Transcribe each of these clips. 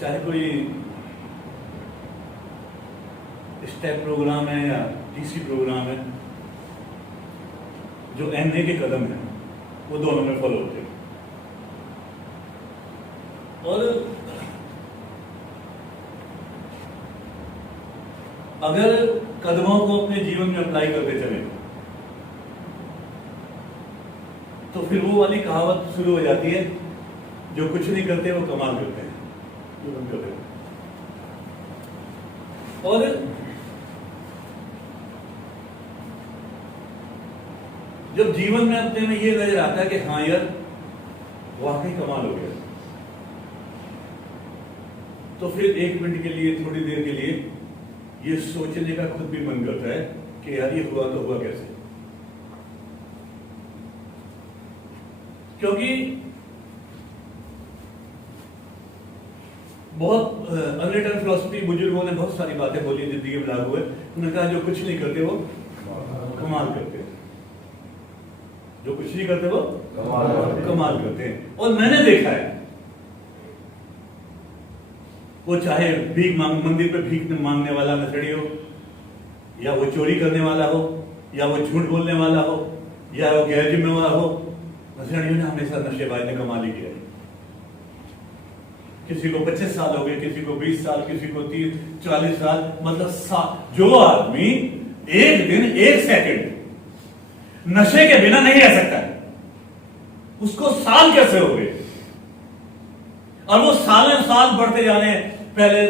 चाहे कोई step program है या टीसी प्रोग्राम है, जो एनए के कदम है वो दोनों में फॉलो होते हैं। और अगर कदमों को अपने जीवन में अप्लाई करते चले तो फिर वो वाली कहावत शुरू हो जाती है, जो कुछ नहीं करते वो कमाल करते हैं, जीवन करते हैं। और जब जीवन में अपने में ये नजर आता है कि हाँ यार वाकई कमाल हो गया, तो फिर एक मिनट के लिए, थोड़ी देर के लिए ये सोचने का खुद भी मन करता है कि यार ये हुआ तो हुआ कैसे। क्योंकि बहुत अनरिटन फिलॉसफी बुजुर्गों ने बहुत सारी बातें बोली, जिंदगी में लागू है। उन्होंने कहा जो कुछ नहीं करते वो कमाल करते हैं, जो कुछ नहीं करते वो कमाल करते हैं। और मैंने देखा है, वो चाहे भीख मांग, मंदिर पे भीख मांगने वाला नशेड़ी हो, या वो चोरी करने वाला हो, या वो झूठ बोलने वाला हो, या वो गैर जिम्मेवार हो, नशेड़ियों ने हमेशा नशेबाज ने कमाल ही किया। किसी को 25 साल हो गए, किसी को 20 साल, किसी को 30-40 साल, मतलब जो आदमी एक दिन, एक सेकंड नशे के बिना नहीं रह सकता, उसको साल कैसे हो गए। और वो सालों साल बढ़ते जा रहे हैं। पहले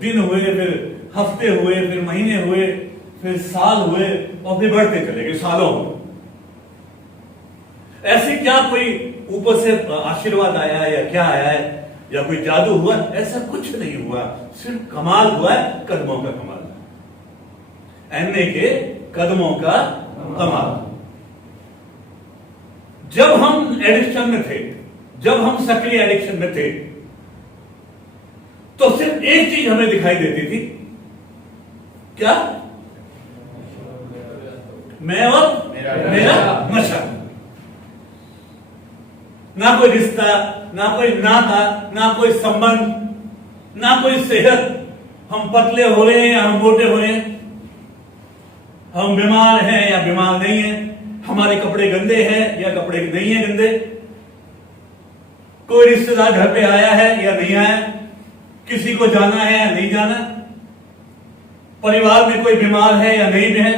दिन हुए, फिर हफ्ते हुए, फिर महीने हुए, फिर साल हुए, और फिर बढ़ते चले गए सालों में। ऐसे क्या कोई ऊपर से आशीर्वाद आया है, या क्या आया है, या कोई जादू हुआ? ऐसा कुछ नहीं हुआ, सिर्फ कमाल हुआ है, कदमों का कमाल। एनए के कदमों का कमाल। जब हम एडिक्शन में थे, जब हम सक्रिय एडिक्शन में थे, तो सिर्फ एक चीज हमें दिखाई देती थी, क्या? मैं और मेरा नशा। ना कोई रिश्ता, ना कोई नाता, ना कोई संबंध, ना कोई सेहत। हम पतले हो रहे हैं या हम मोटे हो रहे हैं, हम बीमार हैं या बीमार नहीं हैं, हमारे कपड़े गंदे हैं या कपड़े नहीं है गंदे, कोई रिश्तेदार घर पे आया है या नहीं आया, किसी को जाना है या नहीं जाना, परिवार में कोई बीमार है या नहीं है,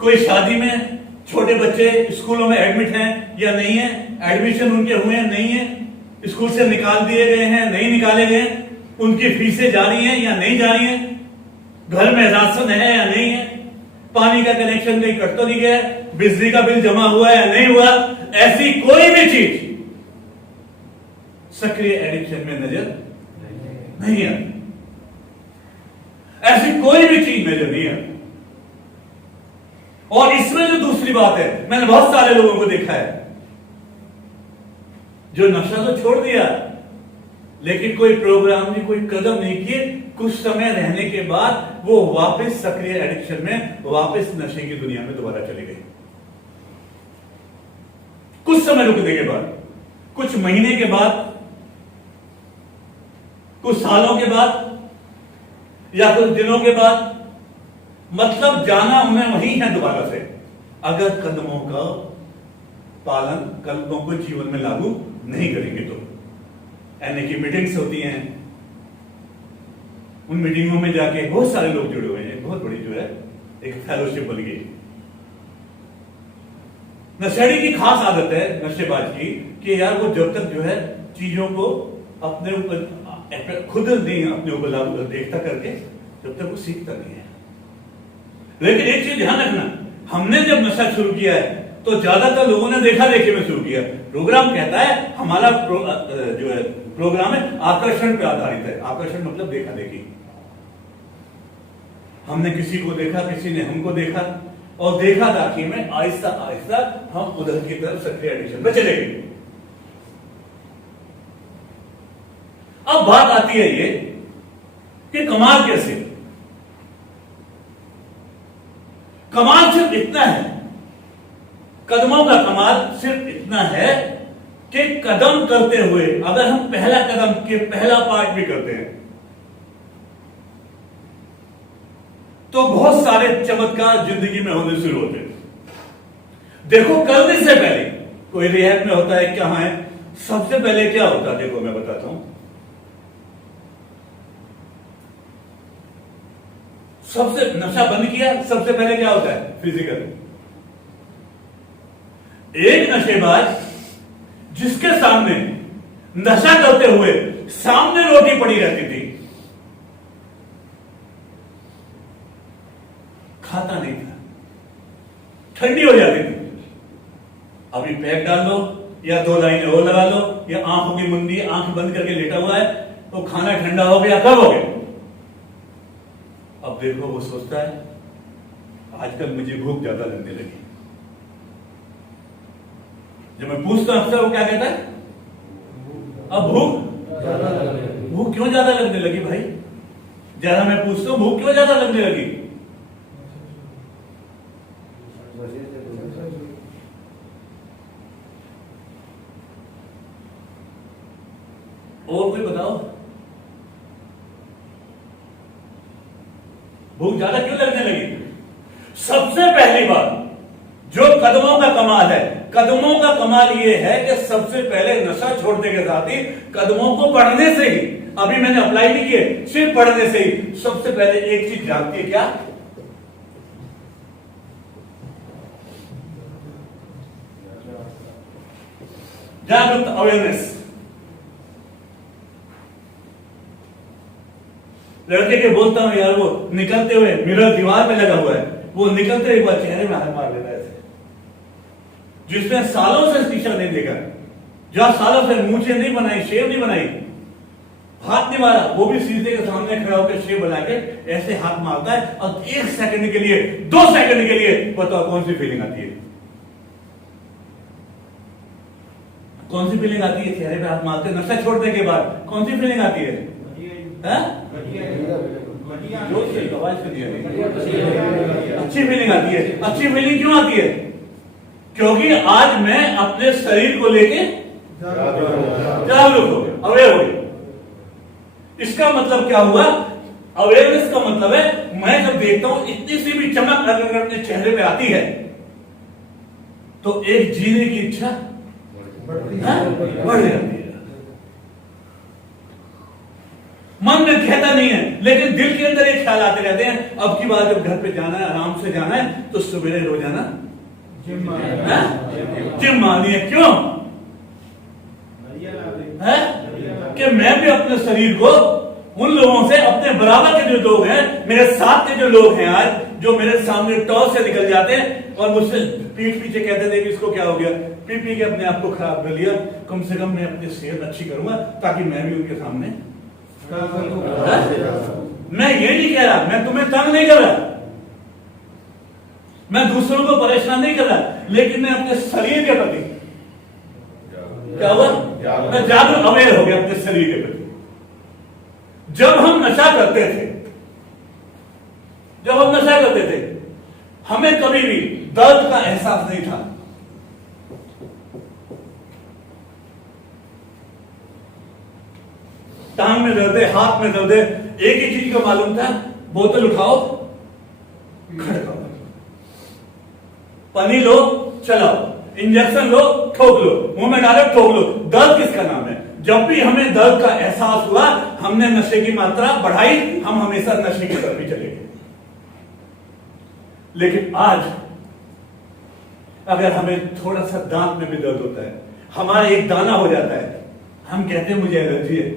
कोई शादी में, छोटे बच्चे स्कूलों में एडमिट हैं या नहीं है, एडमिशन उनके हुए हैं नहीं है, स्कूल से निकाल दिए गए हैं नहीं निकाले गए, उनकी फीसें जारी हैं या नहीं जारी हैं, घर में राशन है या नहीं है, पानी का कनेक्शन कहीं कट तो नहीं गया, बिजली का बिल जमा हुआ है या नहीं हुआ। ऐसी कोई भी चीज सक्रिय एडिक्शन में नजर नहीं आती, ऐसी कोई भी चीज नजर नहीं आती। और इसमें जो दूसरी बात है, मैंने बहुत सारे लोगों को देखा है जो नशा तो छोड़ दिया, लेकिन कोई प्रोग्राम नहीं, कोई कदम नहीं किए, कुछ समय रहने के बाद वो वापस सक्रिय एडिक्शन में, वापस नशे की दुनिया में दोबारा चले गए। कुछ समय रुकने के बाद, कुछ महीने के बाद, कुछ सालों के बाद, या कुछ दिनों के बाद, मतलब जाना उन्हें वही है दोबारा से, अगर कदमों का पालन, कदमों को जीवन में लागू नहीं करेंगे तो। एनए की मीटिंग्स होती हैं, उन मीटिंगों में जाके बहुत सारे लोग जुड़े हुए हैं, बहुत बड़ी जो है एक फेलोशिप बन गई। नशेड़ी की खास आदत है नशेबाज की कि यार वो जब तक जो है चीजों को अपने ऊपर खुद नहीं अपने ऊपर लागू देखता करके, जब तक वो सीखता नहीं है। लेकिन एक चीज ध्यान रखना, हमने जब नशा शुरू किया है तो ज्यादातर लोगों ने देखा देखी में शुरू किया। प्रोग्राम कहता है, हमारा जो है प्रोग्राम है आकर्षण पे आधारित है। आकर्षण मतलब देखा देखी। हमने किसी को देखा, किसी ने हमको देखा, और देखा दाखी में आहिस्ता आहिस्ता हम उधर की तरफ सक्रिय एडिक्शन में चले गए। अब बात आती है ये कि कमाल कैसे? कमाल सिर्फ इतना है, कदमों का कमाल सिर्फ इतना है कि कदम करते हुए अगर हम पहला कदम के पहला पार्ट भी करते हैं तो बहुत सारे चमत्कार जिंदगी में होने शुरू होते हैं। देखो, करने से पहले कोई रिहैब में होता है, कहां है, सबसे पहले क्या होता है, देखो मैं बताता हूं। सबसे नशा बंद किया, सबसे पहले क्या होता है, फिजिकल। एक नशेबाज जिसके सामने नशा करते हुए सामने रोटी पड़ी रहती थी, खाता नहीं था, ठंडी हो जाती थी। अभी पैक डाल दो या 2 लाइनें और लगा लो, या आंखों की मुंदी, आंख बंद करके लेटा हुआ है तो खाना ठंडा हो गया, कब हो गया। अब देखो वो सोचता है आजकल मुझे भूख ज्यादा लगने लगी। जब मैं पूछता हूं अक्सर वो क्या कहता है, अब भूख क्यों ज्यादा लगने लगी भाई। ज्यादा मैं पूछता हूं भूख क्यों ज्यादा लगने लगी। और कोई बताओ, भूख ज्यादा क्यों लगने लगी। सबसे पहली बात जो कदमों का कमाल है, कदमों का कमाल यह है कि सबसे पहले नशा छोड़ने के साथ ही कदमों को पढ़ने से ही, अभी मैंने अप्लाई नहीं किए, सिर्फ पढ़ने से ही सबसे पहले एक चीज जानती है, क्या, जागरूक, अवेयरनेस। लड़के के बोलता हूं यार, वो निकलते हुए मिरर दीवार पे लगा हुआ है, वो निकलते हुए एक बार चेहरे में हाथ मार लेता है, जिसने सालों से शीशा नहीं देखा, जहां सालों से मूछें नहीं बनाई, शेव नहीं बनाई, हाथ नहीं मारा, वो भी शीशे के सामने खड़ा होकर शेव बना के ऐसे हाथ मारता है, और 1 सेकंड के लिए, 2 सेकंड के लिए बताओ कौन सी फीलिंग आती है, कौन सी फीलिंग आती है चेहरे पे हाथ मारते नशा छोड़ने के बाद, कौन सी फीलिंग आती है, अच्छी फीलिंग आती है। अच्छी फीलिंग क्यों आती है, क्योंकि आज मैं अपने शरीर को लेके जागरूक हो गया, अवेयर हो गया। इसका मतलब क्या हुआ, अवेयरनेस का मतलब है मैं जब देखता हूं इतनी सी भी चमक अगर अपने चेहरे पे आती है तो एक जीने की इच्छा बढ़ जाती है। मन में कहता नहीं है, लेकिन दिल के अंदर एक ख्याल आते रहते हैं, अब की बार जब घर पे जाना है, आराम से जाना है, तो सवेरे रोजाना जिम मारनी है। क्यों है कि मैं भी अपने शरीर को उन लोगों से, अपने बराबर के जो लोग हैं, मेरे साथ के जो लोग हैं आज, जो मेरे सामने टॉस से निकल जाते हैं और मुझसे पीठ पीछे कहते थे कि इसको क्या हो गया, पी पी के अपने आप को खराब कर लिया, कम से कम मैं अपनी सेहत अच्छी करूंगा ताकि मैं भी उनके सामने। मैं ये नहीं कह रहा, मैं तुम्हें तंग नहीं कर रहा, मैं दूसरों को परेशान नहीं कर रहा, लेकिन मैं अपने शरीर के प्रति क्या हुआ, मैं जागरूक, अवेयर हो गया अपने शरीर के प्रति। जब हम नशा करते थे, हमें कभी भी दर्द का एहसास नहीं था। टांग में दर्द है, हाथ में दर्द है, एक ही चीज का मालूम था, बोतल उठाओ, खड़काओ, पानी लो, चलाओ, इंजेक्शन लो, ठोक लो, मुंह में डालो, ठोक लो। दर्द किसका नाम है। जब भी हमें दर्द का एहसास हुआ, हमने नशे की मात्रा बढ़ाई, हम हमेशा नशे की तरफ ही चले गए। लेकिन आज अगर हमें थोड़ा सा दांत में भी दर्द होता है, हमारा एक दाना हो जाता है, हम कहते हैं मुझे एलर्जी है।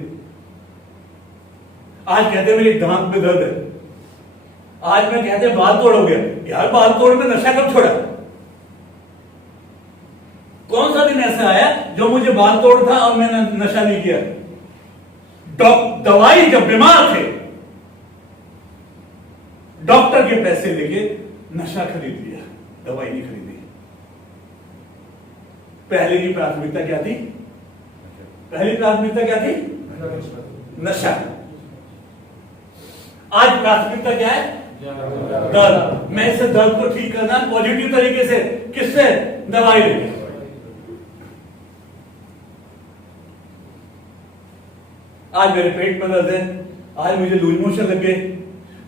आज कहते हैं मेरे दांत में दर्द है, आज मैं कहते हैं बाल तोड़ हो गया। यार बाल तोड़ में नशा कब छोड़ा, कौन सा दिन ऐसा आया जो मुझे बाल तोड़ था और मैंने नशा नहीं किया। दवाई, जब बीमार थे, डॉक्टर के पैसे लेके नशा खरीद लिया, दवाई नहीं खरीदी। पहले की प्राथमिकता क्या थी, पहली प्राथमिकता क्या थी, नशा। आज प्राथमिकता क्या है, दर्द। मैं इस दर्द को ठीक करना पॉजिटिव तरीके से, किससे, दवाई लेके। आज मेरे पेट में दर्द है, आज मुझे लूज मोशन लग गए।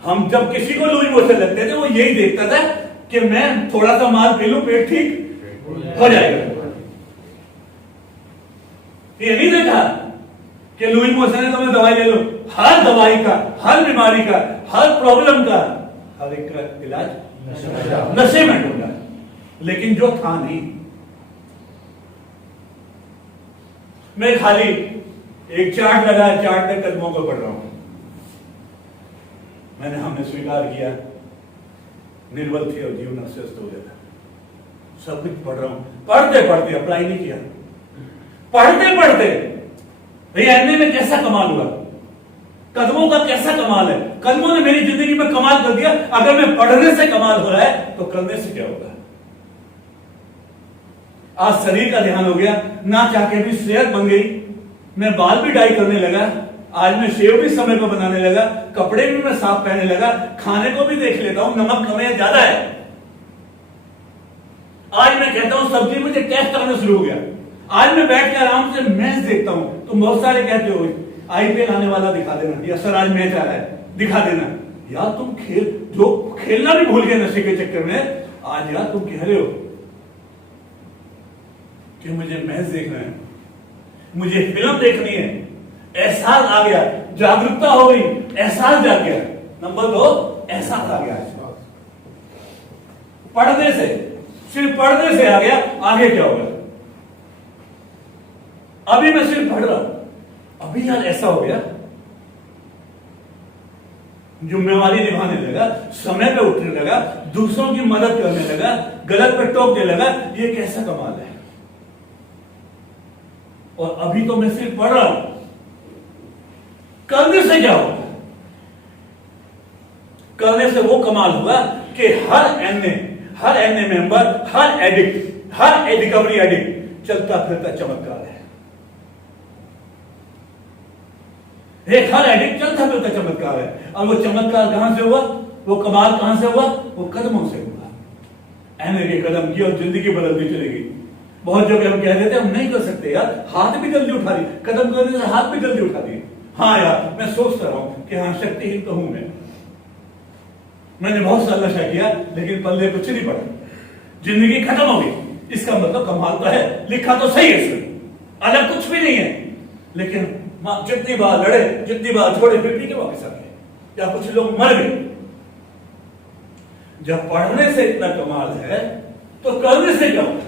हम जब किसी को लूज मोशन लगते थे वो यही देखता था कि मैं थोड़ा सा माल पी लूं, पेट ठीक हो जाएगा। ये नहीं देखा कि लूज मोशन है तो मैं दवाई ले लूं। हर दवाई का, हर बीमारी का, हर प्रॉब्लम का, हर एक का इलाज नशे में ढूंढा, लेकिन जो था नहीं। मैं खाली एक चार्ट लगा, चार्ट में कदमों को पढ़ रहा हूं। हमने स्वीकार किया निर्बल थी और जीवन अस्वस्थ हो गया। सब कुछ पढ़ रहा हूं, पढ़ते पढ़ते अप्लाई नहीं किया। पढ़ते पढ़ते भैया एमए में कैसा कमाल हुआ, कदमों का कैसा कमाल है। कदमों ने मेरी जिंदगी में कमाल कर दिया। अगर मैं पढ़ने से कमाल हो रहा है तो करने से क्या होगा। आज शरीर का ध्यान हो गया, ना चाह के भी सेहत बन गई। मैं बाल भी डाई करने लगा, आज मैं शेव भी समय पर बनाने लगा, कपड़े भी मैं साफ पहनने लगा, खाने को भी देख लेता हूं नमक कम है ज्यादा है। आज मैं कहता हूं सब्जी मुझे टेस्ट करना शुरू हो गया। आज मैं बैठ के आराम से मैच देखता हूं। तो बहुत सारे कहते हो आईपीएल आने वाला दिखा देना, या सर आज मैच आ रहा है दिखा देना। यार तुम खेलना भी भूल गए नशे के चक्कर में। आज यार तुम कह रहे हो कि मुझे मैच देखना है, मुझे फिल्म देखनी है। एहसास आ गया, जागरूकता हो गई, एहसास जाग गया। नंबर 2 एहसास आ गया। पढ़ने से, सिर्फ पढ़ने से आ गया, आगे क्या होगा। अभी मैं सिर्फ पढ़ रहा हूं, अभी यार ऐसा हो गया, जिम्मेवारी निभाने लगा, समय पे उठने लगा, दूसरों की मदद करने लगा, गलत पे टोकने लगा। ये कैसा कमाल है। और अभी तो मैं सिर्फ पढ़ रहा हूं, करने से क्या होगा। करने से वो कमाल हुआ कि हर एनए मेंबर, हर एडिक्ट, हर रिकवरी एडिक्ट चलता फिरता चमत्कार है। एक हर एडिक्ट चलता फिरता चमत्कार है। और वो चमत्कार कहां से हुआ, वो कमाल कहां से हुआ, वो कदमों से हुआ। एनए के कदम की और जिंदगी बदलती चलेगी। बहुत जगह हम कह देते हम नहीं कर सकते यार, हाथ भी जल्दी उठा दिए, कदम करने से हाथ भी जल्दी उठा दिए। हाँ यार मैं सोचता रहा हूं कि हाँ शक्तिहीन तो हूं मैंने बहुत साल नशा किया लेकिन पल्ले कुछ नहीं पड़ा, जिंदगी खत्म हो गई। इसका मतलब कमाल तो है, लिखा तो सही है इसमें, अलग कुछ भी नहीं है। लेकिन जितनी बार लड़े, जितनी बार छोड़े, फिर भी के वापस आ गए, या कुछ लोग मर गए। जब पढ़ने से इतना कमाल है तो करने से क्या होगा।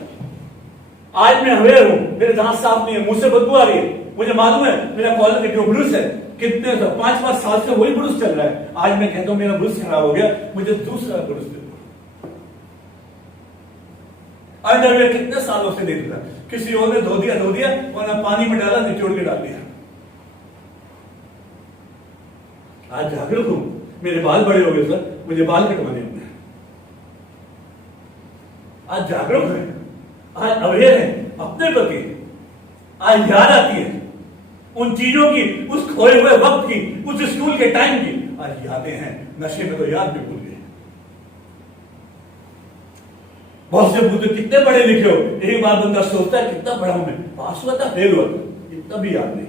आज मैं अवेयर हूं, मेरे दांत साफ नहीं है, मुंह से बदबू आ रही है, मुझे मालूम है मेरा कॉलर का जो ब्रुश है कितने 5-5 साल से वही ब्रुश चल रहा है। आज मैं कहता हूं मेरा ब्रुश खराब हो गया, मुझे दूसरा ब्रुश दे दो। अंडरवेयर कितने सालों से नहीं था, किसी और ने धो दिया वरना पानी में डाला, निचोड़ के डाल दिया। आज जागरूक हूं, मेरे बाल बड़े हो गए सर, मुझे बाल कटवाने हैं। आज जागरूक है, आज अवेयर है अपने प्रति। आज याद आती है उन चीजों की, उस खोए हुए वक्त की, उस स्कूल के टाइम की आज यादें हैं। नशे में तो याद भी भूल गए। बहुत से बुद्ध कितने बड़े लिखे हो, एक बार बंदा सोचता है कितना बड़ा हूं मैं, पास हुआ था फेल हुआ था, इतना भी याद नहीं।